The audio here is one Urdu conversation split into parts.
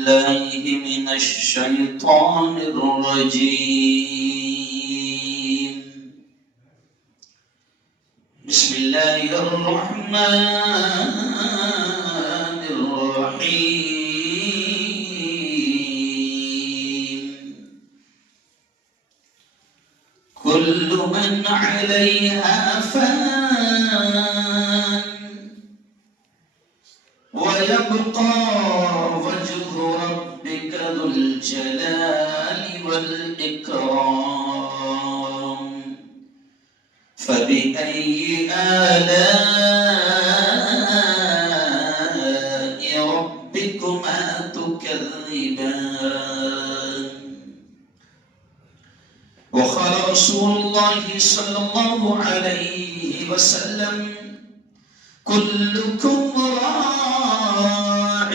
بالله من الشيطان الرجيم. بسم الله الرحمن الرحيم. كل من عليها فان ويبقى وجه ربك ذو الجلال والإكرام. فبأي آلاء ربكما تكذبان. وقال رسول الله صلى الله عليه وسلم: كلكم راع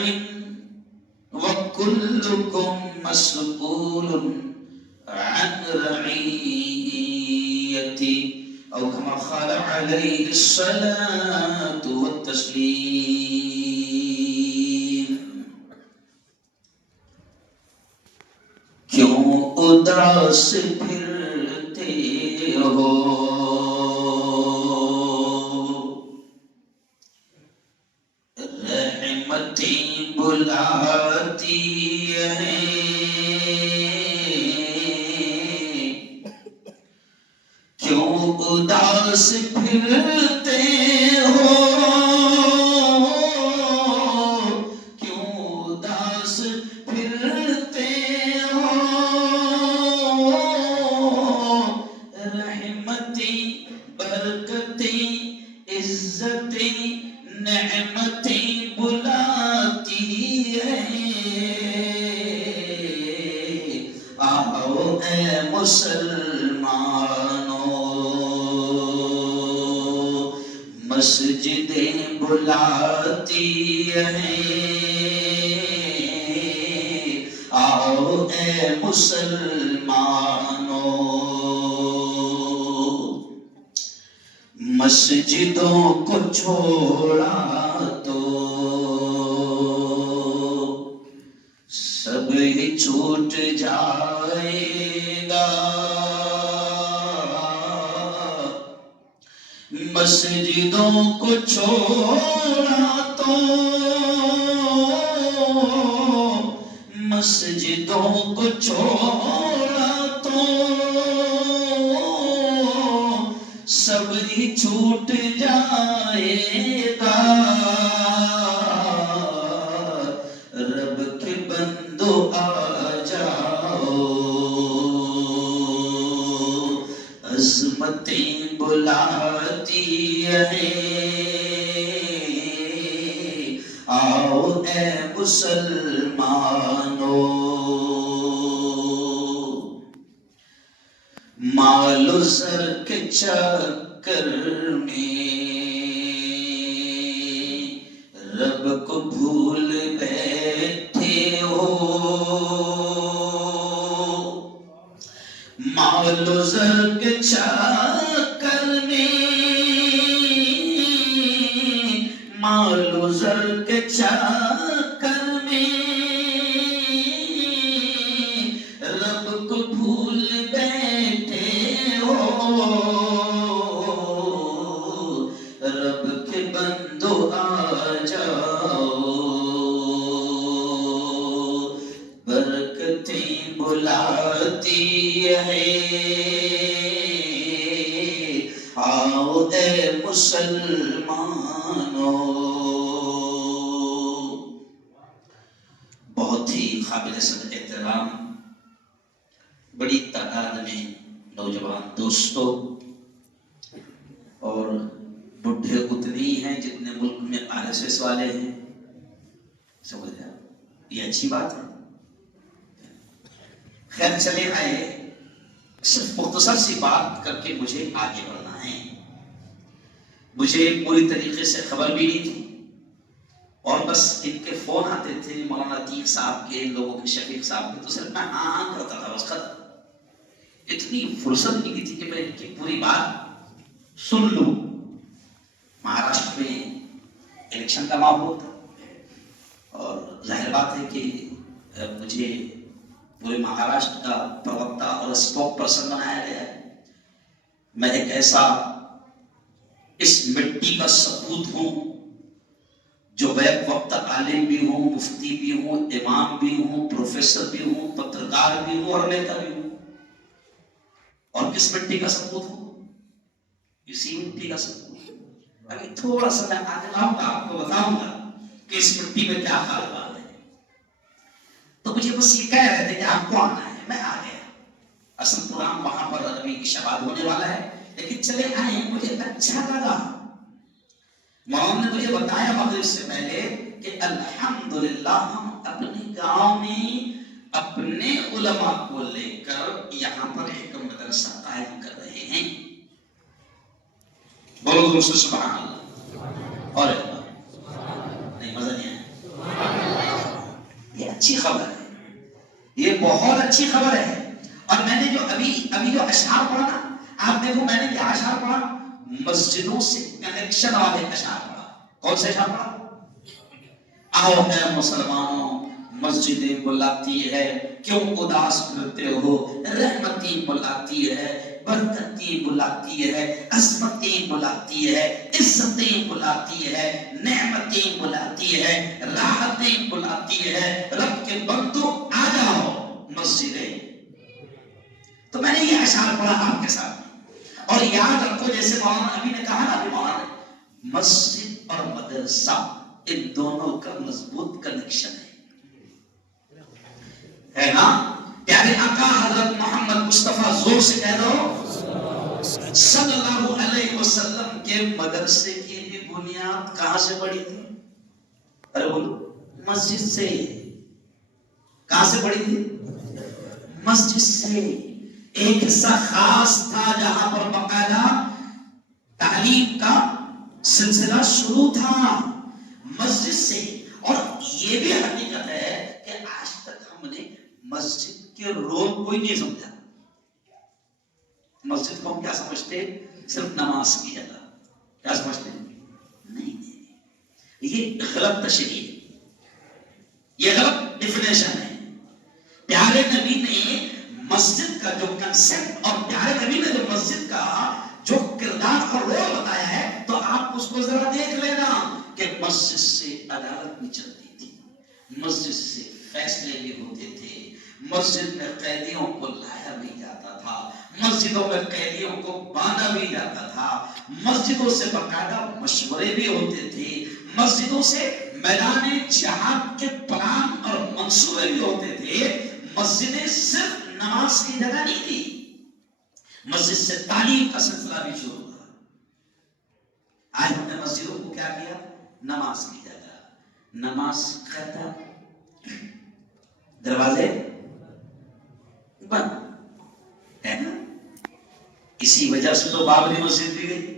وكلكم مسؤول عن رعيته، أو كما قال عليه الصلاة والتسليم. کیوں اداس پھرتے ہو، رحمتیں بلاتی ہیں. کیوں اداس پھرتے ہو، کیوں اداس پھرتے ہو. رحمتیں، برکتیں، عزتیں، نعمتیں بلاتی ہیں. آؤ اے مسلمانوں، مسجدیں بلاتی ہیں. آؤ اے مسلمانوں، مسجدوں کو چھوڑا تو سب ہی چھوٹ جائے گا. مسجدوں کو چھوڑا تو مسجدوں کو چھوڑا تو سب ہی چھوٹ جائے گا. رب کے بندو آ جاؤ، عظمتیں بلاتی ہیں. آؤ اے مسلمانوں، مال و زر کے چکر میں رب کو بھول بیٹھے ہو. مال و زر کے چکر میں، مال و زر کے چکر میں رب کو بھول بیٹھے ہو. رب کے بندو آ جاؤ، برکتیں بلاتی ہیں. آؤ اے مسلمانوں. بہت ہی قابل صدر احترام بڑی تعداد میں نوجوان دوستوں اور بڈھے اتنے ہی ہیں جتنے ملک میں RSS والے ہیں. سمجھ گیا؟ یہ اچھی بات ہے. خیر چلے آئے، صرف مختصر سی بات کر کے مجھے آگے بڑھنا ہے. مجھے پوری طریقے سے خبر بھی نہیں تھی، اور بس ان کے فون آتے تھے، مولانا عتیق صاحب کے، ان لوگوں کے، شفیق صاحب کے، تو صرف میں ہاں کرتا تھا بس. ختم. اتنی فرصت ملی تھی کہ میں ان کی پوری بات سن لوں. مہاراشٹر میں الیکشن کا ماحول تھا، اور ظاہر بات ہے کہ مجھے پورے مہاراشٹر کا پروکتا اور اسپوک پرسن بنایا گیا ہے. میں ایک ایسا اس مٹی کا سپوت ہوں جو بیک وقت عالم بھی ہوں، مفتی بھی ہوں، امام بھی ہوں، پروفیسر بھی ہوں، پترکار بھی ہوں اور نیتا بھی ہوں. اور کس مٹی کا سپوت ہوں؟ اسی مٹی کا سپوت. ابھی تھوڑا سا میں آگے لاؤں گا، آپ کو بتاؤں گا کہ اس مٹی میں کیا حال بات ہے. تو مجھے بس یہ کہہ رہے تھے کہ آپ کو آنا ہے، میں آ گیا. اصل پروگرام وہاں پر ابھی شباد ہونے والا ہے، لیکن چلے آئے. مجھے اچھا لگا. مولانا نے مجھے بتایا مغرب سے پہلے کہ الحمدللہ ہم اپنے گاؤں میں اپنے علماء کو لے کر یہاں پر ایک مدرسہ قائم کر رہے ہیں. بولو دوستو سبحان اللہ. اور نہیں مزہ نہیں آیا؟ یہ اچھی خبر ہے، یہ بہت اچھی خبر ہے. اور میں نے جو ابھی جو اشعار پڑھا نا، آپ دیکھو میں نے کیا اشعار پڑھا؟ مسجدوں سے کنیکشن والے اشعار پڑھا. کون سے اشعار پڑھا؟ آؤ اے مسلمانوں مسجدیں بلاتی ہے، کیوں اداس پھرتے ہو؟ رحمتیں بلاتی ہے، برکتیں بلاتی ہے، عظمتیں بلاتی ہے، عزتیں بلاتی ہے، نعمتیں بلاتی ہے، راحتیں بلاتی ہے. رب کے بندو آ جاؤ مسجدیں. تو میں نے یہ اشعار پڑھا آپ کے ساتھ. اور یاد رکھو جیسے مولانا ابھی نے کہا نا، مولانا مسجد اور مدرسہ ان دونوں کا مضبوط کنیکشن ہے نا. پیارے آقا حضرت محمد مصطفیٰ زور سے کہہ دو صلی اللہ علیہ وسلم کے مدرسے کی بھی بنیاد کہاں سے پڑی تھی؟ ارے بولو مسجد سے. کہاں سے پڑی تھی؟ مسجد سے. ایک حصہ خاص تھا جہاں پر باقاعدہ تعلیم کا سلسلہ شروع تھا مسجد سے. اور یہ بھی حقیقت ہے کہ آج تک ہم نے مسجد کے رول کوئی نہیں سمجھا. مسجد کو ہم کیا سمجھتے؟ صرف نماز کی جگہ. کیا سمجھتے؟ نہیں. یہ غلط تشریح، یہ غلط ڈیفینیشن ہے. پیارے نبی نے مسجد کا جو کنسپٹ اور پیارے نبی نے جو مسجد کا جو کردار اور رول بتایا ہے، تو آپ اس کو ذرا دیکھ لینا کہ مسجد سے عدالت بھی چلتی تھی، مسجد سے فیصلے بھی ہوتے تھے، مسجد میں قیدیوں کو لایا بھی جاتا تھا، مسجدوں میں قیدیوں کو باندھا بھی جاتا تھا، مسجدوں سے باقاعدہ مشورے بھی ہوتے تھے، مسجدوں سے میدان جہاد کے پلان اور منصوبے بھی ہوتے تھے. مسجدیں صرف نماز کی جگہ نہیں تھی، مسجد سے تعلیم کا سلسلہ بھی شروع ہوا. آج ہم نے مسجدوں کو کیا کیا؟ نماز کی جگہ. نماز ختم، دروازے بند ہے نا. اسی وجہ سے تو بابری مسجد بھی گئی.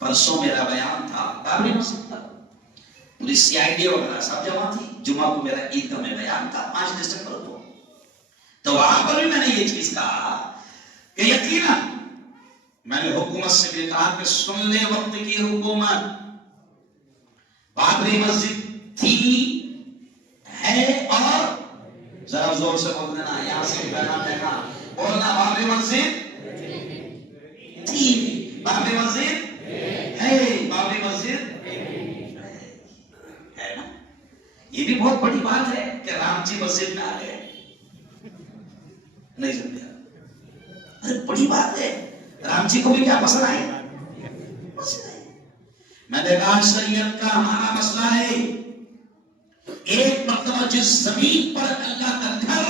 پرسوں میرا بیان تھا بابری مسجد کا، پوری سی آئی ڈی وغیرہ سب جمع تھی. جمعہ کو میرا عید کا میں بیان تھا 5 دسمبر کو. تو وہاں پر بھی میں نے یہ چیز کہا کہ یقیناً میں نے حکومت سے بھی کہا کہ سن لے وقت کی حکومت، بابری مسجد تھی، ہے اور ذرا زور سے بول دینا، یہاں سے بھی بیان دینا، بولنا بابری مسجد تھی، بابری مسجد ہے، بابری مسجد ہے نا. یہ بھی بہت بڑی بات ہے کہ رام جی مسجد میں آ گئے. نہیں سمجھا؟ ارے بڑی بات ہے. رام جی کو بھی کیا پسند آئے؟ میں نے کہا شریعت کا ہمارا مسئلہ ہے، ایک مرتبہ جس زمین پر اللہ کا گھر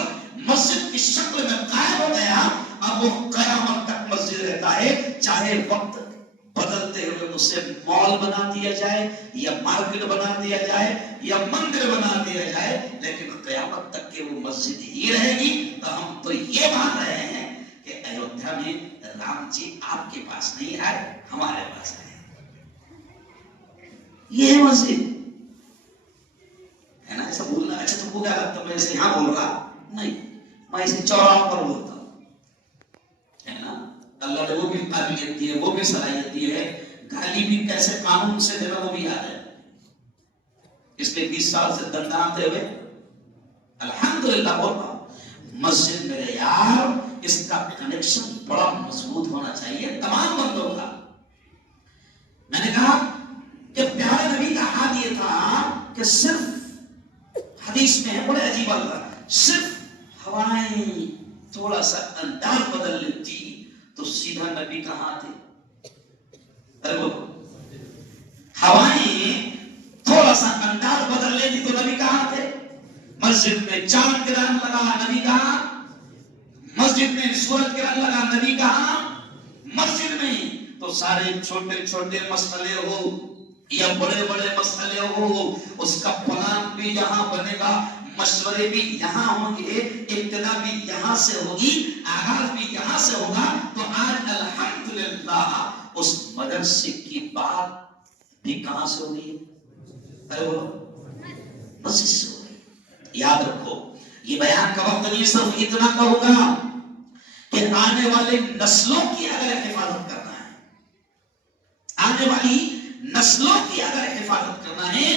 مسجد کی شکل میں قائم ہو گیا، اب وہ قیامت تک مسجد رہتا ہے. چاہے وقت بدلتے ہوئے اسے مال بنا دیا جائے یا مارکیٹ بنا دیا جائے یا مندر بنا دیا جائے، لیکن قیامت تک کہ وہ مسجد ہی رہے گی. تو ہم تو یہ مان رہے ہیں کہ ایودھیا میں رام جی آپ کے پاس نہیں آئے، ہمارے پاس آئے. یہ ہے مسجد ہے نا. ایسا بولنا اچھا تم کو کیا لگتا میں اسے یہاں بول رہا نہیں، میں اسے چوراہوں پر بولتا ہوں ہے نا. اللہ نے وہ بھی قابلیت دی ہے، وہ بھی صلاحیت دی ہے. گالی بھی کیسے قانون سے دینا وہ بھی یاد ہے. اس کے 20 سال سے دندانتے ہوئے الحمدللہ بول رہا ہوں. مسجد میرے یار اس کا کنیکشن بڑا مضبوط ہونا چاہیے تمام بندوں کا. میں نے کہا کہ پیارے نبی کا حال یہ تھا کہ صرف حدیث میں ہے بڑے عجیب اللہ، صرف ہوائیں تھوڑا سا انداز بدل لیتی تو سیدھا نبی کہاں تھے. ہوائیں تھوڑا سا انداز بدل لیتی تو نبی کہاں تھے. مسجد میں چاند گرہن لگا نبی کہاں، مسجد میں سورج گرہن لگا نبی کہاں، مسجد میں تو سارے چھوٹے چھوٹے مسئلے ہو یا بڑے بڑے مسئلے ہو اس کا پلان بھی یہاں بنے گا، مشورے بھی یہاں ہوں گے، ابتدا بھی یہاں سے ہوگی، آغاز بھی یہاں سے ہوگا. تو آج الحمدللہ اس مدرسے کی بات بھی کہاں سے ہو رہی ہے؟ مسجد سے ہو رہی ہے. یاد رکھو یہ بیان کا وقت نہیں صرف اتنا کہوں گا کہ آنے والے نسلوں کی اگر حفاظت کرنا ہے، آنے والی نسلوں کی اگر حفاظت کرنا ہے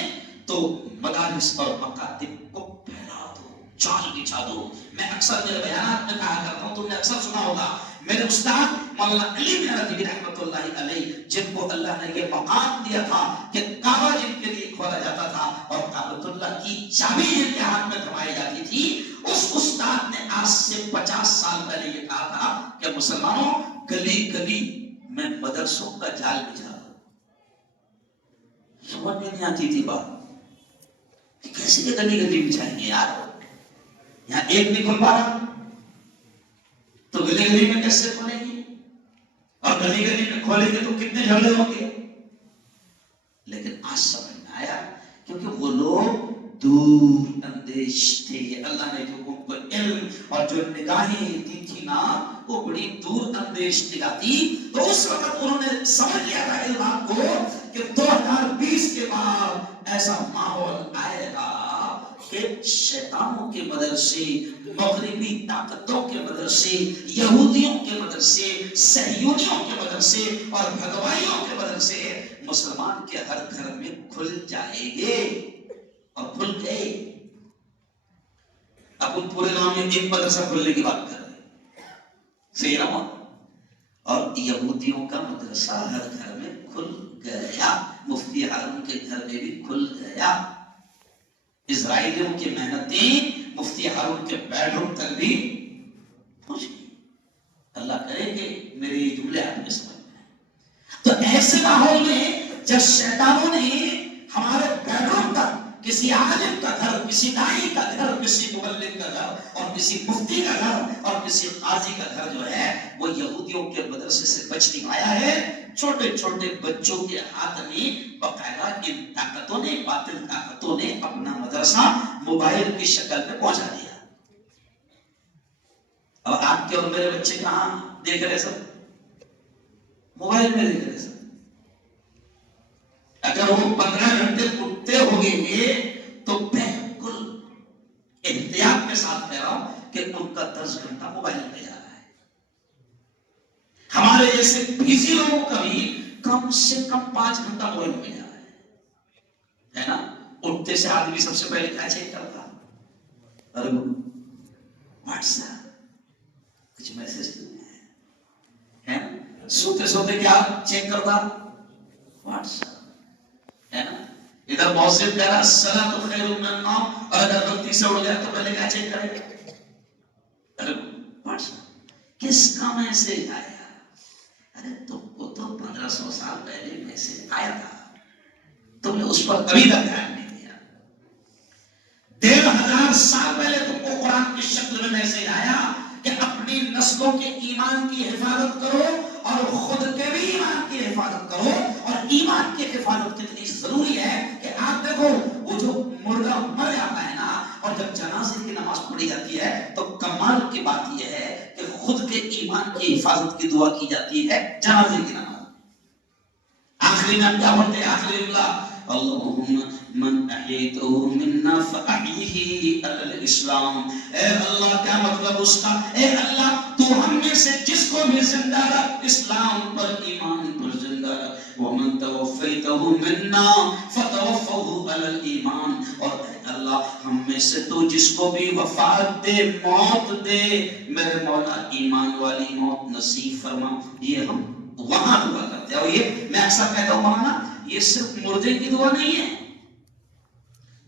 تو مدارس اور مکاتب کو پھیلا دو، جال بچھا دو. میں اکثر میرے بیانات میں کہا کرتا ہوں، تم نے اکثر سنا ہوگا میرے استاد مولانا علی محرادی رحمۃ اللہ علیہ، جن کو اللہ نے یہ مقام دیا تھا کہ کعبہ جن کے لیے کھولا جاتا تھا اور کعبۃ اللہ کی چابی جن کے ہاتھ میں تھمائی جاتی تھی، اس استاد نے آج سے 50 سال پہلے یہ کہا تھا کہ مسلمانوں گلی گلی میں مدرسوں کا جال بچھا دو. سمجھ میں نہیں آتی تھی بات، کیسے کہ گلی گلی بچھائیں گے یار، یہاں ایک نہیں کھل پا رہا تو گلی گلی میں کیسے کھولیں گے، اور گلی گلی میں کھولیں گے تو کتنے جھگڑے ہوں گے. لیکن آج سمجھ میں آیا کیونکہ وہ لوگ دور اندیش تھے. اللہ نے جو ان کو علم اور جو نگاہیں دی تھی نا وہ بڑی دور اندیش نگاہ تھی. تو اس وقت انہوں نے سمجھ لیا تھا علم کو کہ 2020 کے بعد ایسا ماحول آئے گا کہ شیطانوں کے مدرسے، مغربی طاقتوں کے مدرسے، یہودیوں کے مدرسے، صہیونیوں کے مدرسے اور بھگوائیوں کے مدرسے مسلمان کے ہر گھر میں کھل جائیں گے. اور کھل گئے. اب ان پورے گاؤں میں ایک مدرسہ کھلنے کی بات کر رہے ہیں، اور یہودیوں کا مدرسہ ہر گھر میں کھل گیا، مفتی ہارون کے گھر میں بھی کھل گیا. اسرائیلیوں کی محنتیں مفتی ہارون کے بیڈ روم تک بھی پہنچ گئی. اللہ کرے کہ میرے یہ جملے آپ میں سمجھ میں آئے. تو ایسے ماحول میں جب شیطانوں نے ہمارے بیڈ روم تک کسی عالم کا گھر، کسی داعی کا گھر، کسی مبلغ کا گھر اور کسی مفتی کا گھر اور کسی قاضی کا گھر جو ہے وہ یہودیوں کے مدرسے سے بچ نہیں آیا ہے، چھوٹے چھوٹے بچوں کے ہاتھ میں باقاعدہ ان طاقتوں نے، باطل طاقتوں نے اپنا مدرسہ موبائل کی شکل میں پہنچا دیا. اور آپ کے اور میرے بچے کہاں دیکھ رہے سب؟ موبائل میں دیکھ رہے سب. اگر وہ 15 گھنٹے اٹھتے ہوگیں گے تو بالکل احتیاط کے ساتھ کہہ رہا ہوں کہ ان کا 10 گھنٹہ موبائل میں جا رہا ہے. ہمارے جیسے بزی لوگوں کا بھی کم سے کم 5 گھنٹہ موبائل میں جا رہا ہے نا. اٹھتے سے آدمی سب سے پہلے کیا چیک کرتا؟ ارے واٹس ایپ کچھ میسج ہے نا. سوتے سوتے کیا چیک کرتا؟ واٹس ایپ ہے نا. ادھر موسم کہہ رہا الصلاۃ خیر من النوم، اور اگر غلطی سے اڑ گیا تو پہلے کیا چیک کرے گا؟ ارے واٹس ایپ کس کا میسج آیا؟ ارے تم کو تو 1500 سال پہلے میسج آیا تھا، تم نے اس پر کبھی تک دھیان نہیں دیا. 1500 سال پہلے تم کو قرآن کی شکل میں میسج آیا کہ اپنی نسلوں کے ایمان کی حفاظت کرو اور خود کے بھی ایمان کی حفاظت کرو. اور ایمان کی حفاظت کتنی ضروری ہے کہ آپ دیکھو وہ جو مردہ مر جاتا ہے نا اور جب جنازے کی نماز پڑھی جاتی ہے تو کمال کی بات یہ ہے کہ خود کے ایمان کی حفاظت کی دعا کی جاتی ہے جنازے کی نماز. آخری میں کیا پڑھتے ہیں؟ آخری اللہم من احییتہ منا فاحیہ علی الاسلام. اے اللہ کیا مطلب اس کا؟ اے اللہ تو ہم میں سے جس کو بھی زندہ رکھ اسلام پر، ایمان پر زندہ رکھ. ومن توفیتہ منا فتوفہ علی الایمان. اور اے اللہ ہم میں سے تو جس کو بھی وفات دے، موت دے، میرے مولا ایمان والی موت نصیب فرما. یہ ہم وہاں دعا کرتے ہیں. اور یہ میں اکثر کہتا ہوں مولانا، یہ صرف مردے کی دعا نہیں ہے،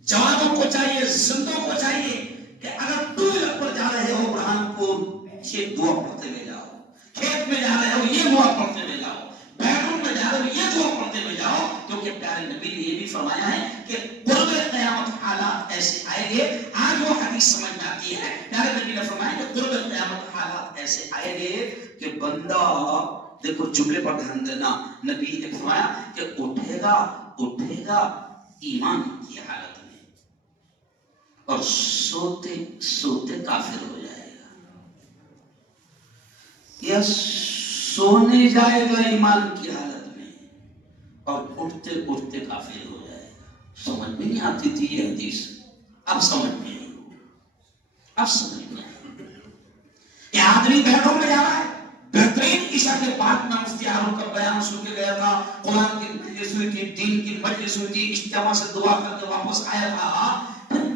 جوانوں کو چاہیے، زندوں کو چاہیے کہ اگر ٹو ویلر پر جا رہے ہو برہان پور، یہ دعا پڑھتے ہوئے جاؤ. کھیت میں جا رہے ہو یہ دعا پڑھتے ہوئے جاؤ. بیڈ روم میں جا رہے ہو یہ دعا پڑھتے ہوئے جاؤ. کیونکہ پیارے نبی نے یہ بھی فرمایا ہے کہ قرب قیامت حالات ایسے آئیں گے. آج وہ حدیث سمجھ میں آتی ہے. پیارے نبی نے فرمایا کہ قرب قیامت حالات ایسے آئیں گے کہ بندہ، دیکھو جملے پر دھیان دینا، نبی نے فرمایا کہ اٹھے گا ایمان کی حالت میں اور سوتے سوتے کافر ہو جائے گا، یا سونے جائے گا ایمان کی حالت میں اور اٹھتے اٹھتے کافر ہو جائے گا. سمجھ میں نہیں آتی تھی یہ حدیث، اب سمجھ میں آئی. اب سمجھ میں آئی. یہ آدمی بیٹھوں میں جا رہا ہے، بہترین عشاء کے بعد میں مفتی ہارون کا بیان سن کے گیا تھا، قرآن کی مجلس ہوئی تھی، دین کی مجلس ہوئی تھی، اجتماع سے دعا کر کے واپس آیا تھا.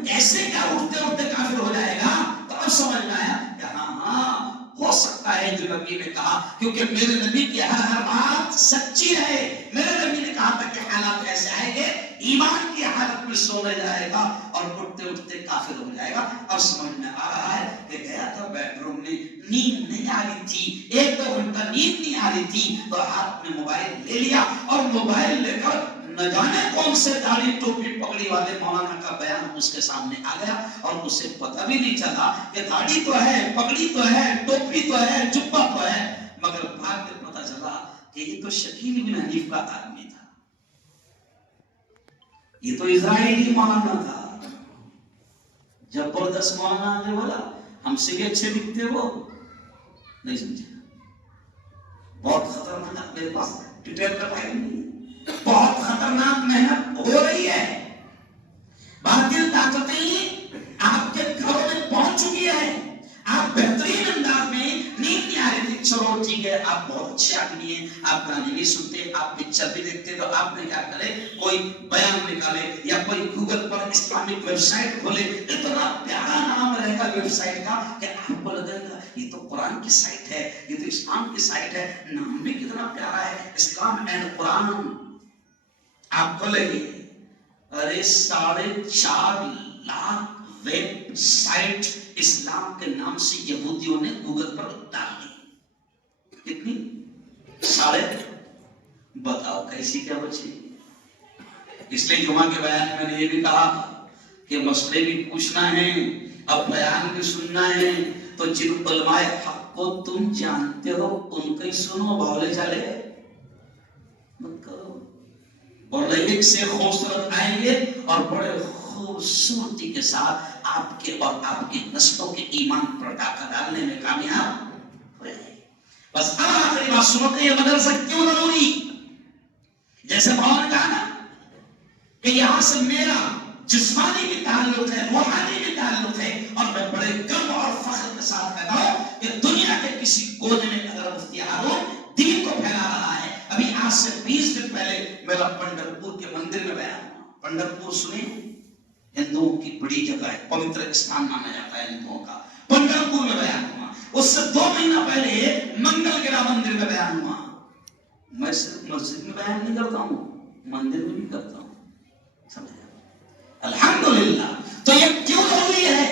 ایسے کیا اٹھتے اٹھتے کافر ہو جائے گا؟ تو اب سمجھ میں آیا کہ ہاں ہو سکتا ہے جو نبی نے کہا، کیونکہ میرے نبی کی ہر بات سچی ہے. میرے نبی نے کہا تھا کہ حالات ایسے آئیں گے، ایمان کی حالت میں سونے جائے گا اور اٹھتے اٹھتے کافر ہو جائے گا. اب سمجھ میں آ رہا ہے کہ گیا تھا بیڈ روم میں، نیند نہیں آ رہی تھی، 1-2 گھنٹہ نیند نہیں آ رہی تھی، تو ہاتھ میں موبائل لے لیا اور موبائل لے کر نہ جانے کون سے داڑھی ٹوپی پگڑی والے مولانا کا بیان اس کے سامنے آ گیا اور اسے پتہ بھی نہیں چلا کہ داڑھی تو ہے، پگڑی تو ہے، ٹوپی تو ہے، جبہ تو ہے، مگر بعد میں پتہ چلا کہ یہ تو شکیل بن حنیف کا آدمی تھا، یہ تو اسرائیلی مولانا تھا. زبردست مولانا نے بولا ہم سے بھی اچھے دکھتے ہو، نہیں سمجھے. بہت خطرناک، میرے پاس ڈیٹیل کا ٹائم نہیں، بہت خطرناک محنت ہو رہی ہے. باطل طاقتیں آپ کے گھروں میں پہنچ چکی ہے. آپ بہترین انداز میں نیند نہیں آ رہی تھی، چلو ٹھیک ہے آپ بہت اچھے آدمی ہیں، آپ گانے نہیں سنتے، آپ پکچر بھی دیکھتے، تو آپ نے کیا کرے، کوئی بیان نکالے یا کوئی گوگل پر اسلامک ویب سائٹ کھولے. اتنا پیارا نام رہے گا ویب سائٹ کا کہ آپ کو لگے گا یہ تو قرآن کی سائٹ ہے، یہ تو اسلام کی سائٹ ہے. نام بھی کتنا پیارا ہے، اسلام اینڈ قرآن. آپ کو لگے ارے 4.5 لاکھ ویب سائٹ اسلام کے نام سے یہودیوں نے گوگل پر ڈال دی. کتنی؟ 3.5. بتاؤ کیسی کیا بچی. اس لیے جمعہ کے بیان میں نے یہ بھی کہا کہ مسئلے بھی پوچھنا ہے، اب بیان بھی سننا ہے، تو جن علماء حق کو تم جانتے ہو ان کو ہی سنو، بولے چلے مت کرو. اور ایک سے خوبصورت آئیں گے اور بڑے خوبصورتی کے ساتھ آپ کے اور آپ کی نسلوں کے ایمان پر ڈاکہ ڈالنے میں کامیاب ہو جائے. بس اب آخری بات سنتے ہیں، مدرسہ کیوں ضروری؟ جیسے مولانا نے کہا نا کہ یہاں سے میرا جسمانی بھی تعلق ہے، روحانی بھی تعلق ہے، اور میں بڑے گرو اور فخر کے ساتھ کہتا ہوں کہ دنیا کے کسی کونے میں اگر مفتی ہارون دین کو پھیلا رہا ہے. ابھی آج سے 20 دن پہلے میرا پنڈرپور کے مندر میں بیان ہوا. پنڈرپور سنیں، ہندوؤں کی بڑی جگہ ہے، پوتر استھان مانا جاتا ہے ہندوؤں کا. پنڈرپور میں بیان ہوا. اس سے 2 مہینہ پہلے منگل گرا مندر میں بیان ہوا. میں صرف مسجد میں بیان نہیں کرتا ہوں، مندر میں بھی کرتا ہوں. سمجھے؟ الحمدللہ. تو یہ کیوں ضروری ہے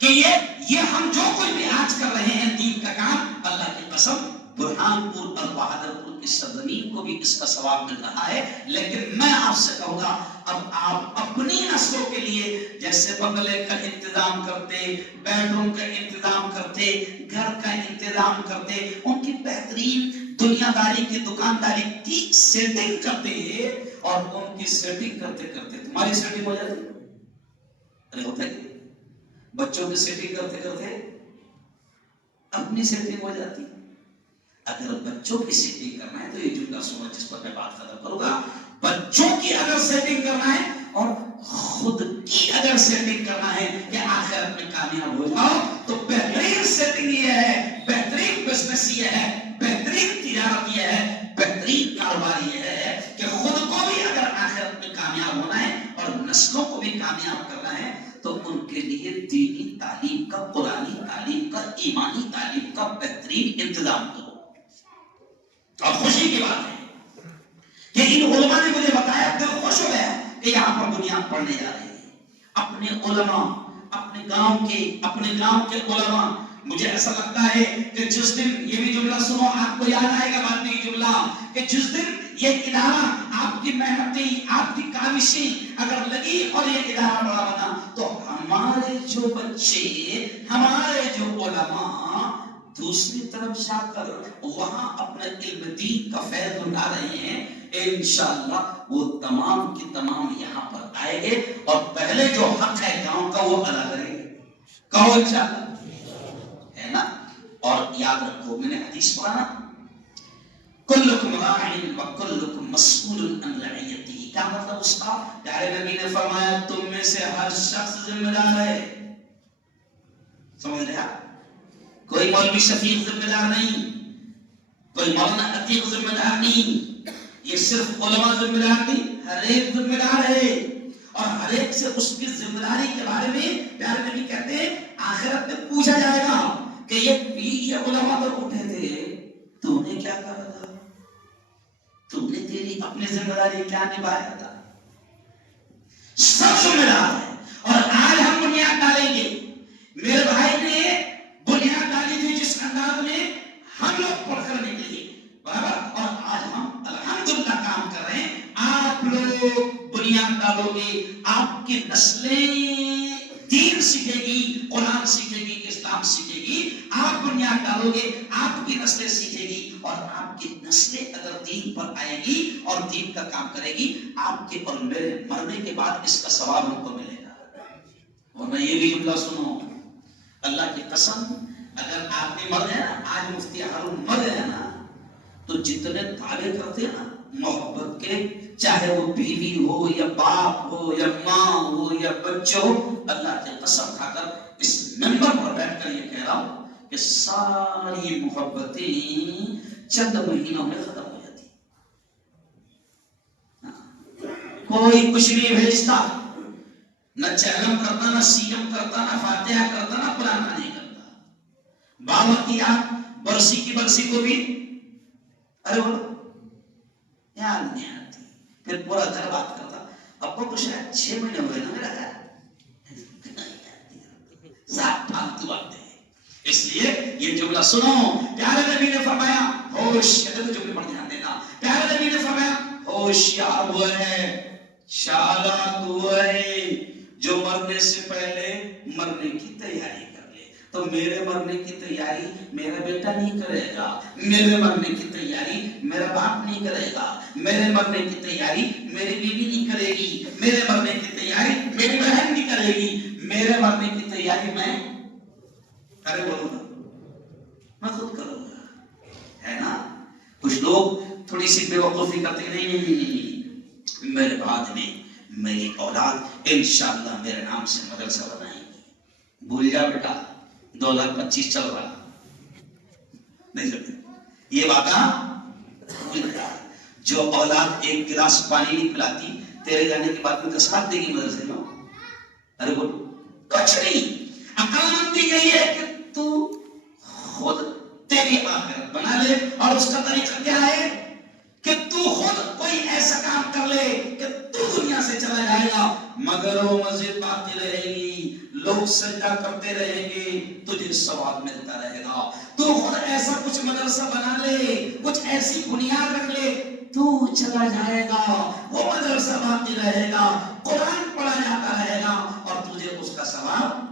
کہ یہ ہم جو کوئی بھی آج کر رہے ہیں دین کا کام، اللہ کی قسم برہان پور اور بہادر پور کی سرزمین کو بھی اس کا ثواب مل رہا ہے. لیکن میں آپ سے کہوں گا اب آپ اپنی نسلوں کے لیے جیسے بنگلے کا انتظام کرتے، بیڈ روم کا انتظام کرتے، گھر کا انتظام کرتے، ان کی بہترین دنیا داری کی دکانداری کی سیٹنگ کرتے ہیں، اور ان کی سیٹنگ کرتے کرتے تمہاری سیٹنگ ہو جاتی. ارے ہوتا ہے بچوں کی سیٹنگ کرتے کرتے اپنی سیٹنگ ہو جاتی. اگر بچوں کی سیٹنگ کرنا ہے تو یہ جملہ سنو جس پر میں بات ختم کروں گا. بچوں کی اگر سیٹنگ کرنا ہے اور خود کی اگر سیٹنگ کرنا ہے کہ آخرت میں کامیاب ہو جاؤ، تو بہترین سیٹنگ یہ ہے، بہترین بزنس یہ ہے، بہترین تجارت یہ ہے، بہترین کاروبار یہ ہے کہ خود کو بھی اگر آخرت میں کامیاب ہونا ہے اور نسلوں کو بھی بھی کامیاب کرنا ہے تو ان کے لیے دینی تعلیم کا، قرآنی تعلیم کا، ایمانی تعلیم کا بہترین انتظام کرو. اور خوشی کی بات ہے کہ ان علماء نے مجھے بتایا، دل خوش ہو گیا کہ یہاں پر بنیاد پڑھنے جا رہے ہیں. اپنے علماء، اپنے گاؤں کے علماء. مجھے ایسا لگتا ہے کہ جس دن، یہ بھی جملہ سنو، آپ کو یاد آئے گا بعد میں یہ جملہ، کہ جس دن یہ ادارہ، آپ کی محنتیں، آپ کی کاوشیں اگر لگی اور یہ ادارہ بڑا بنا، تو ہمارے جو بچے، ہمارے جو علماء دوسری طرف جا کر وہاں اپنے علم دین کا فیض اٹھا رہے ہیں، انشاءاللہ وہ تمام کی تمام یہاں پر آئے گے اور پہلے جو حق ہے گاؤں کا وہ ادا کریں گے. کہو انشاءاللہ، ہے نا. اور یاد رکھو، میں نے حدیث پڑھا، کلکم راعٍ وکلکم مسئول عن رعیتہ. کیا مطلب اس کا؟ پیارے نبی نے فرمایا تم میں سے ہر شخص ذمہ دار ہے. سمجھ رہے؟ کوئی مولوی شفیق ذمہ دار نہیں، کوئی مولانا عتیق ذمہ دار نہیں، یہ صرف علماء ذمہ دار نہیں، ہر ایک ذمہ دار ہے. اور ہر ایک سے اس کی ذمہ داری کے بارے میں پیارے نبی کہتے ہیں آخرت میں پوچھا جائے گا کہ یہ علماء تو اٹھے تھے، تم نے کیا کہا تھا، تم نے تیری اپنی ذمہ داری کیا نبھایا تھا. سب ذمہ دار ہے. اور آج ہم بنیاد ڈالیں گے. میرے بھائی نے بنیاد ڈالی تھی جس انداز میں ہم لوگ پڑھ کر نکلے برابر، اور آج ہم الحمدللہ کام کر رہے ہیں. آپ لوگ بنیاد ڈالو گے، آپ کی نسلیں دین سیکھے گی، قرآن سیکھے گی، اسلام سیکھے گی. آپ بنیاد ڈالو گے، آپ کی نسلیں سیکھے گی، اور آپ کی نسلیں اگر دین پر آئے گی اور دین کا کام کرے گی، آپ کے اور میرے مرنے کے بعد اس کا ثواب ہم کو ملے گا. ورنہ یہ بھی جملہ سنو، اللہ کی قسم، اگر آپ نے مر گیا نا، آج مفتی ہارون مر گیا نا، تو جتنے دعوے کرتے ہیں نا محبت کے، چاہے وہ بیوی ہو یا باپ ہو یا ماں ہو یا بچے ہو، اللہ کی قسم کھا کر اس منبر پر بیٹھ کر یہ کہہ رہا ہوں کہ ساری محبتیں چند مہینوں میں ختم ہو جاتی. کوئی کچھ نہیں بھیجتا، نہ چہلم کرتا، نہ سیلم کرتا، نہ فاتحہ کرتا، نہ قرآن نہیں کرتا. باوت کی یاد، برسی کی برسی کو بھی ارے بولو یاد نہیں آتی، پھر پورا گھر بات کرتا. اب وہ تو شاید 6 مہینے ہوئے نا میرا گھر، صاحب پھالتو باتیں. اس لیے یہ جملہ سنو، پیارے نبی نے فرمایا ہوشیار، جملے پر دھیان دینا. پیارے نبی نے فرمایا ہوشیار وہ ہے، چالاک وہ ہے جو مرنے سے پہلے مرنے کی تیاری کر لے. تو میرے مرنے کی تیاری میرا بیٹا نہیں کرے گا، میرے مرنے کی تیاری میرا باپ نہیں کرے گا، میرے مرنے کی تیاری میری بیوی نہیں کرے گی، میرے مرنے کی تیاری میری بہن نہیں کرے گی، میرے مرنے کی تیاری میں ارے بولوں گا، میں خود کروں گا. ہے نا؟ کچھ لوگ تھوڑی سی بے وقوفی کرتے ہیں، نہیں، میرے بعد میں میری اولاد انشاءاللہ میرے نام سے مدرسہ بنائیں گی. بھول جا بیٹا، 2025 چل رہا، نہیں چلتے یہ بات. بھول جا، جو اولاد ایک گلاس پانی نہیں پلاتی تیرے جانے کے بعد میں 10 لاکھ دے گی مدرسے میں. ارے بولو کچھ نہیں. عقل مندی یہی ہے کہ تو خود تیری آخرت بنا لے، اور اس کا طریقہ کیا ہے کہ تو خود کوئی ایسا کام کر لے کہ تو دنیا سے چلا جائے گا مگر وہ مسجد باقی رہے گی، لوگ سجدہ کرتے رہیں گے، تجھے ثواب ملتا رہے گا. تو خود ایسا کچھ مدرسہ بنا لے، کچھ ایسی بنیاد رکھ لے، تو چلا جائے گا، وہ مدرسہ باقی رہے گا، قرآن پڑھا جاتا رہے گا، اور تجھے اس کا ثواب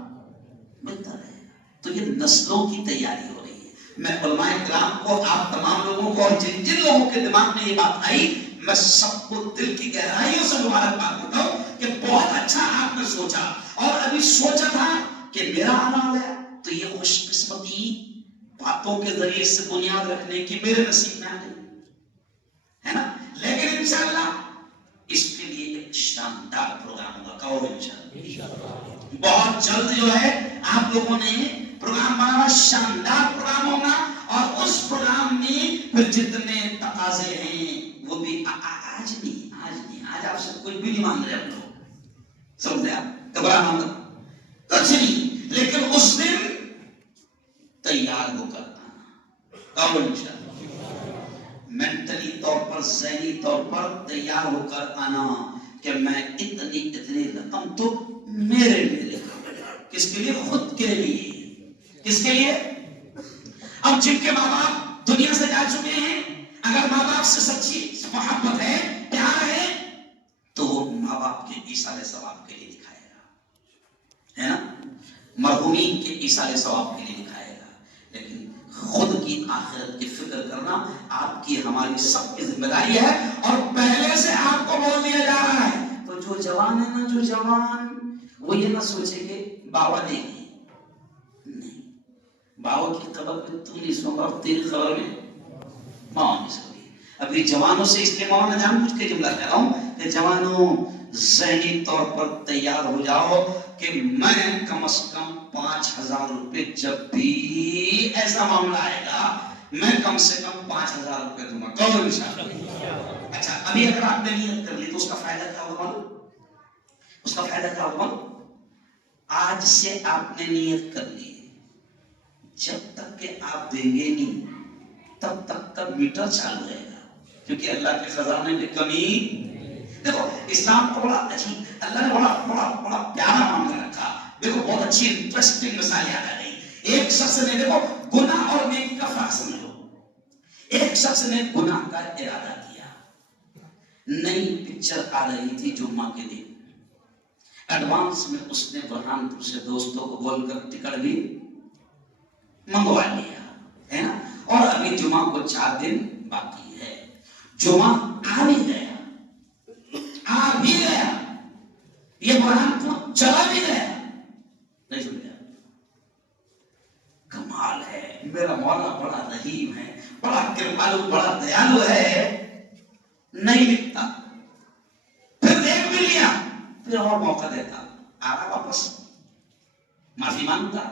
ملتا رہے گا. تو یہ نسلوں کی تیاری ہو رہی ہے. میں علماء کرام کو، آپ تمام لوگوں کو، اور جن جن لوگوں کے دماغ میں یہ بات آئی، میں سب کو دل کی گہرائیوں سے مبارکباد دیتا ہوں کہ بہت اچھا آپ نے سوچا. اور ابھی سوچا تھا کہ میرا آنا ہو گیا، تو یہ خوش قسمتی باتوں کے ذریعے سے بنیاد رکھنے کی میرے نصیب میں آ گئی، ہے نا. لیکن انشاءاللہ اس کے لیے ایک شاندار پروگرام ہوگا. کہو انشاءاللہ. بہت جلد جو ہے آپ لوگوں نے پروگرام بنانا، شاندار پروگرام ہوگا. اور اس پروگرام میں پھر جتنے تقاضے ہیں وہ بھی آج آپ سے کوئی بھی نہیں مانگ رہے ہم لوگ. سمجھے آپ؟ گھبرانا مت، کچھ نہیں، لیکن اس دن تیار ہو کر آنا، کون مینٹلی طور پر، ذہنی طور پر تیار ہو کر آنا کہ میں اتنی رقم تو میرے لیے، کس کے لیے؟ خود کے لیے. کس کے لیے؟ اب جن کے ماں باپ دنیا سے جا چکے ہیں، اگر ماں باپ سے سچی محبت ہے، پیار ہے، تو وہ ماں باپ کے ایثار ثواب کے لیے دکھائے گا، ہے نا؟ مرحومین کے ایثار ثواب کے لیے دکھائے گا. لیکن خود کی آخرت کی فکر کرنا آپ کی، ہماری سب کی ذمہ داری ہے. اور پہلے سے آپ کو بول دیا جا رہا ہے. تو جو جوان ہے نا، جو جوان، وہ یہ نہ سوچے کہ بابا دے گی، نہیں، بابا کی قبر میں تو نہیں سوگا، تیری قبر میں ماں نہیں سوگی. ابھی جوانوں سے اس لیے مولانا جان بوجھ کے جملہ کہہ رہا ہوں کہ جوانوں ذہنی طور پر تیار ہو جاؤ کہ میں کم از کم 5,000 روپے، جب بھی ایسا معاملہ آئے گا میں کم سے کم 5,000 روپے دوں گا. کون انشاءاللہ؟ اچھا، ابھی اگر آپ نے نیت کر لی تو اس کا فائدہ کیا ہوگا؟ اس کا فائدہ کیا ہوگا؟ آج سے آپ نے نیت کر لی، جب تک کہ آپ دیں گے نہیں تب تک کا میٹر چالو رہے گا، کیونکہ اللہ کے خزانے میں کمی. دیکھو اسلام کو بڑا عجیب، اللہ نے بڑا پیارا معاملہ رکھا. دیکھو بہت اچھی انٹرسٹنگ مثال یاد آ گئی. ایک شخص نے، دیکھو گناہ اور نیکی کا فرق سمجھو. ایک شخص نے گناہ کا ارادہ کیا، نئی پکچر آ رہی تھی جمعہ کے دن، ایڈوانس میں اس نے برہانپور سے دوستوں کو بول کر ٹکٹ بھی منگوا لیا، ہے نا؟ اور ابھی جمعہ کو 4 دن باقی ہے. جمعہ آ بھی گیا، یہ برہانپور چلا بھی گیا. نہیں سن گیا؟ کمال ہے، میرا مولا بڑا رحیم ہے، بڑا کرپالو، بڑا دیالو ہے. نہیں لکھتا، پھر دیکھ بھی لیا، پھر اور موقع دیتا، آ رہا واپس، معافی مانگتا.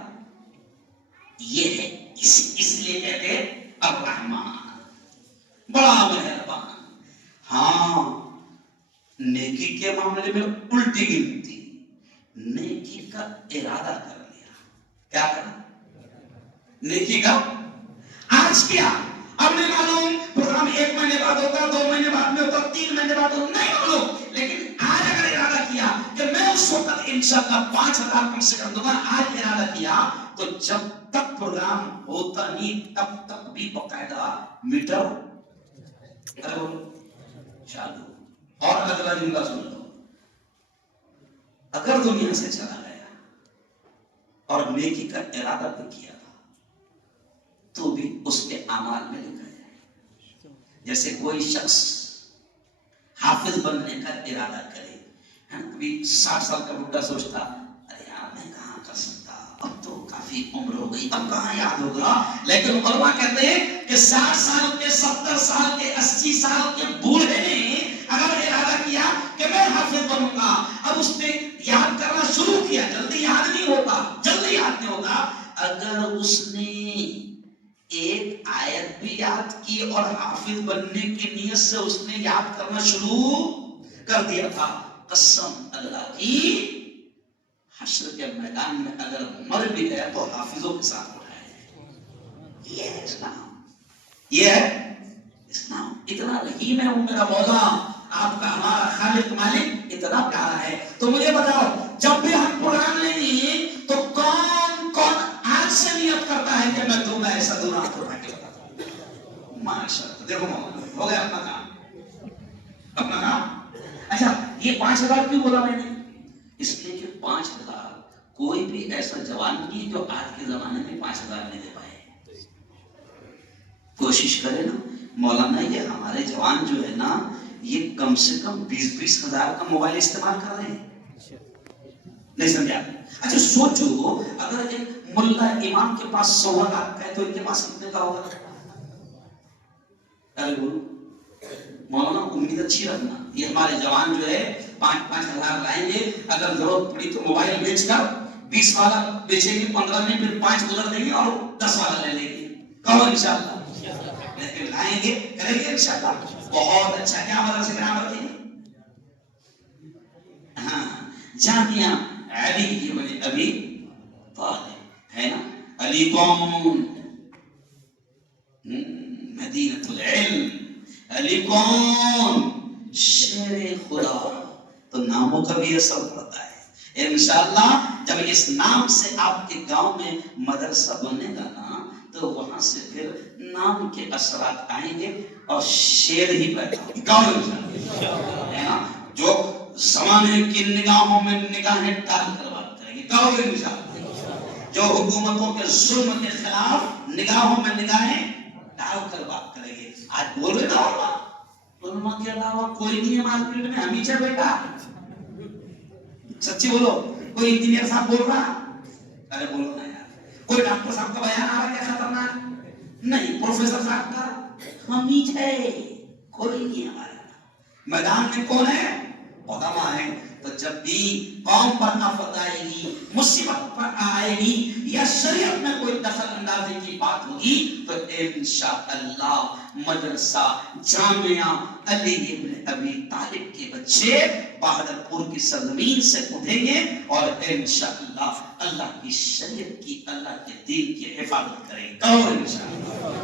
یہ ہے، اس لیے کہتے الرحمن، بڑا مہربان. ہاں، نیکی کے معاملے میں الٹی گنتی، نیکی کا ارادہ کر لیا. کیا کرنا؟ نیکی کا آج کیا، اب نہیں معلوم پروگرام 1 مہینے بعد ہوگا، 2 مہینے بعد میں ہوگا، 3 مہینے بعد ہوگا، نہیں معلوم. لیکن آج اگر ارادہ کیا کہ میں اس وقت انشاءاللہ 5,000 کم سے کم دوں گا، آج ارادہ کیا تو جب تک پروگرام ہوتا نہیں تب تک بھی باقاعدہ میٹر چالو. اور اگلا جملہ سن لو، اگر دنیا سے چلا گیا اور نیکی کا ارادہ بھی کیا تھا تو بھی اس کے اعمال میں لکھا جائے. جیسے کوئی شخص حافظ بننے کا ارادہ کرے، ابھی 60 سال کا بڈھا سوچتا ارے یار میں کہاں کر سکتا، اب تو کافی عمر ہو گئی، اب کہاں یاد ہوگا. لیکن علماء کہتے ہیں کہ 60 سال کے، 70 سال کے، 80 سال کے بوڑھے نے اگر ارادہ کیا کہ میں حافظ بنوں گا، اب اس نے یاد کرنا شروع کیا، جلدی یاد نہیں ہوتا. اگر اس نے ایک آیت بھی یاد کی اور حافظ بننے کی نیت سے اس نے یاد کرنا شروع کر دیا تھا، قسم اللہ کی حشر کے میدان میں اگر مر بھی گیا تو حافظوں کے ساتھ اٹھائے. یہ ہے اسلام، یہ ہے اسلام. اتنا رحیم ہے وہ میرا مولا، آپ کا ہمارا خالق مالک اتنا پیارا ہے. تو مجھے بتاؤ، جب بھی ہم قرآن لیں تو کون آج سے نیت کرتا ہے کہ میں دوں گا، ایسا دوں آپ کو ماشاءاللہ. دیکھو ہو گیا اپنا کام. اچھا، یہ 5,000 کیوں بولا میں نے؟ اس لیے کہ 5,000 کوئی بھی ایسا جوان نہیں جو آج کے زمانے میں 5,000 نہیں دے پائے. کوشش کرے نا مولانا، یہ ہمارے جوان جو ہے نا، یہ کم سے کم 20,000 کا موبائل استعمال کر رہے ہیں. نہیں سمجھا؟ اچھا سوچو، اگر ایک ملا امام کے پاس 100 لاکھ کا ہے تو ان کے پاس کتنے کا ہوگا؟ ارے بولو مولانا، امید اچھی رکھنا، یہ ہمارے جوان جو ہے 5,000 لائیں گے، اگر ضرورت پڑی تو موبائل بیچ کر 20 والا بیچیں گے، 15 میں پھر 5 گزر دیں گے اور 10 والا لے لیں گے. کہو انشاءاللہ. لیکن لائیں گے، کریں گے انشاءاللہ. بہت اچھا. کیا مدرسے کا نام رکھیں گے؟ ہاں، جامعہ علی ابن ابی طالب ہے نا. علی کون؟ مدینۃ العلم. علی کون؟ شیر خدا. تو ناموں کا بھی اثر پڑتا ہے. انشاءاللہ جب اس نام سے آپ کے گاؤں میں مدرسہ بنے گا نا تو وہاں سے پھر نام کے اثرات آئیں گے اور شیر ہی پیدا ہوگا ہے نا. جو زمانے کی نگاہوں میں نگاہیں ڈال کر بات کریں گے گاؤں میں جو حکومتوں کے ظلم کے خلاف نگاہوں میں نگاہیں ڈال کر بات کریں گے. آج بول رہے نا علماء کے علاوہ کوئی نہیں ہے مارکیٹ میں. ہمیشہ بیٹا سچی بولو. کوئی انجینئر صاحب بول رہا؟ ارے بولو نا یار. کوئی ڈاکٹر صاحب کا بیان آ رہا کیا خطرناک؟ نہیں. پروفیسر صاحب کا ہمیشہ ہے. کوئی نہیں ہمارے میدان میں. کون ہے؟ علماء ہیں. تو جب بھی قوم پر آفت آئے گی, مصیبت پر آئے گی یا شریعت میں کوئی دخل اندازی کی بات ہوگی تو انشاءاللہ مدرسہ جامعہ علی ابن ابی طالب کے بچے بہادرپور کی سرزمین سے اٹھیں گے اور انشاءاللہ اللہ کی شریعت کی, اللہ کے دین کی حفاظت کریں گے.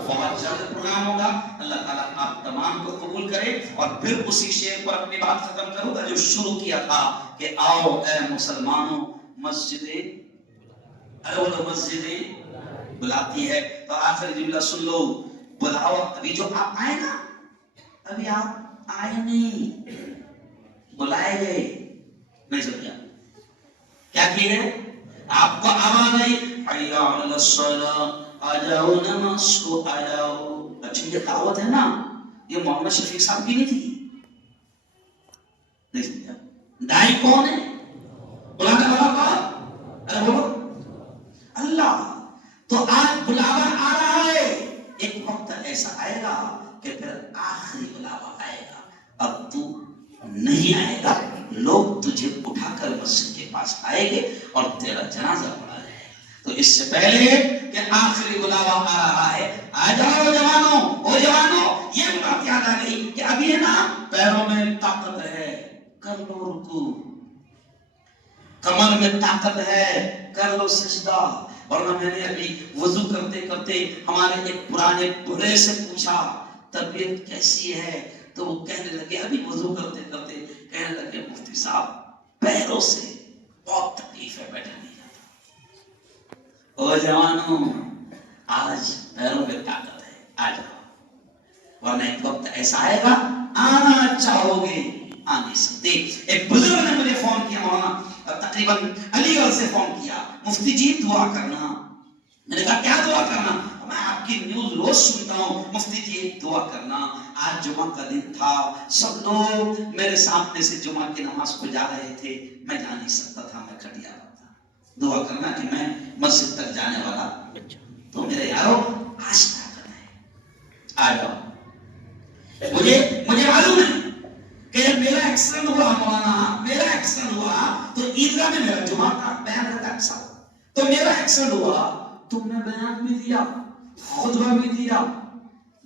بہت زیادہ پروگرام ہوگا. اللہ تعالیٰ آپ تمام کو قبول کرے. اور پھر اسی شعر پر اپنی بات ختم کروں گا جو شروع کیا تھا کہ آؤ اے مسلمانوں مسجدیں, ارے وہ تو مسجدیں بلاتی ہے. تو آخر جملہ سن لو. بلاؤ. ابھی جو آپ آئے نا, ابھی آپ آئے نہیں, بلائے گئے. نہیں سمجھا کیا کیے گئے؟ آپ کو آواز آئی حی علی الصلاۃ, آ جاؤ نماز کو آ جاؤ. اچھا یہ دعوت ہے نا, یہ محمد شفیق صاحب کی نہیں تھی. نہیں سمجھا. دائی کون ہے؟ بلانے والا کون؟ ارے بولو اللہ. تو آج بلاوا آ رہا ہے. ایک وقت ایسا آئے گا کہ پھر آخری بلاوا آئے گا. اب تو نہیں آئے گا, لوگ تجھے اٹھا کر مسجد کے پاس آئے گے اور تیرا جنازہ پڑھا جائے گا. تو اس سے پہلے کہ آخری بلاوا آ رہا ہے, آ جاؤ جوانوں, او جوانوں. یہ بات یاد آ گئی کہ ابھی ہے نا پیروں میں طاقت ہے, کر لو رکوع. کمر میں طاقت ہے, کر لو سجدہ. ورنہ میں نے ابھی وضو کرتے کرتے ہمارے ایک پرانے بڑے سے پوچھا طبیعت کیسی ہے, تو وہ کہنے لگے ابھی وضو کرتے کرتے کہنے لگے مفتی صاحب پیروں سے بہت تکلیف ہے, بیٹھا نہیں جاتا. او جوانوں آج پیروں میں طاقت ہے, آ جاؤ. ورنہ ایک وقت ایسا آئے گا آنا چاہو گے آ نہیں سکتے. ایک بزرگ نے مجھے فون کیا, مولانا تقریباً علی گڑھ سے فون کیا, مفتی جی دعا کرنا. میں نے کہا کیا دعا کرنا؟ میں آپ کی نیوز روز سنتا ہوں, مفتی جی دعا کرنا. آج جمعہ کا دن تھا, سب لوگ میرے سامنے سے جمعہ کی نماز کو جا رہے تھے, میں جا نہیں سکتا تھا, میں کھٹیا رہا تھا. دعا کرنا کہ میں مسجد تک جانے والا. تو میرے یارو آج طاقت ہے, آ جاؤ. مجھے معلوم ہے کہ جب میرا ایکسیڈنٹ ہوا مولانا, میرا ایکسیڈنٹ ہوا تو عیدگاہ میں میرا جمعہ کا بیان رہتا اکثر. تو میرا ایکسیڈنٹ ہوا تو میں بیان بھی دیا, خطبہ بھی دیا,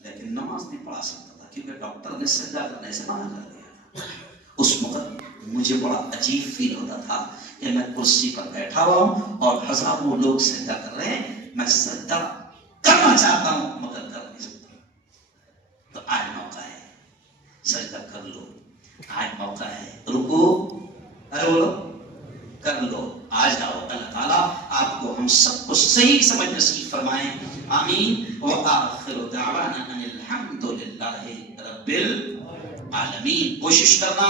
لیکن نماز نہیں پڑھا سکتا تھا کیونکہ ڈاکٹر نے سجدہ کرنے سے منع کر دیا تھا. اس وقت مجھے بڑا عجیب فیل ہوتا تھا کہ میں کرسی پر بیٹھا ہوا ہوں اور ہزاروں لوگ سجدہ کر رہے ہیں, میں سجدہ کرنا چاہتا ہوں مگر کر نہیں سکتا. تو آج موقع ہے, سجدہ کر لو. آج موقع ہے, رکوع ارے بولو کر لو, آ جاؤ. اللہ تعالیٰ آپ کو ہم سب کو صحیح سمجھ نصیب فرمائیں. آمین. وآخر دعوانا ان الحمد للہ رب العالمین. کوشش کرنا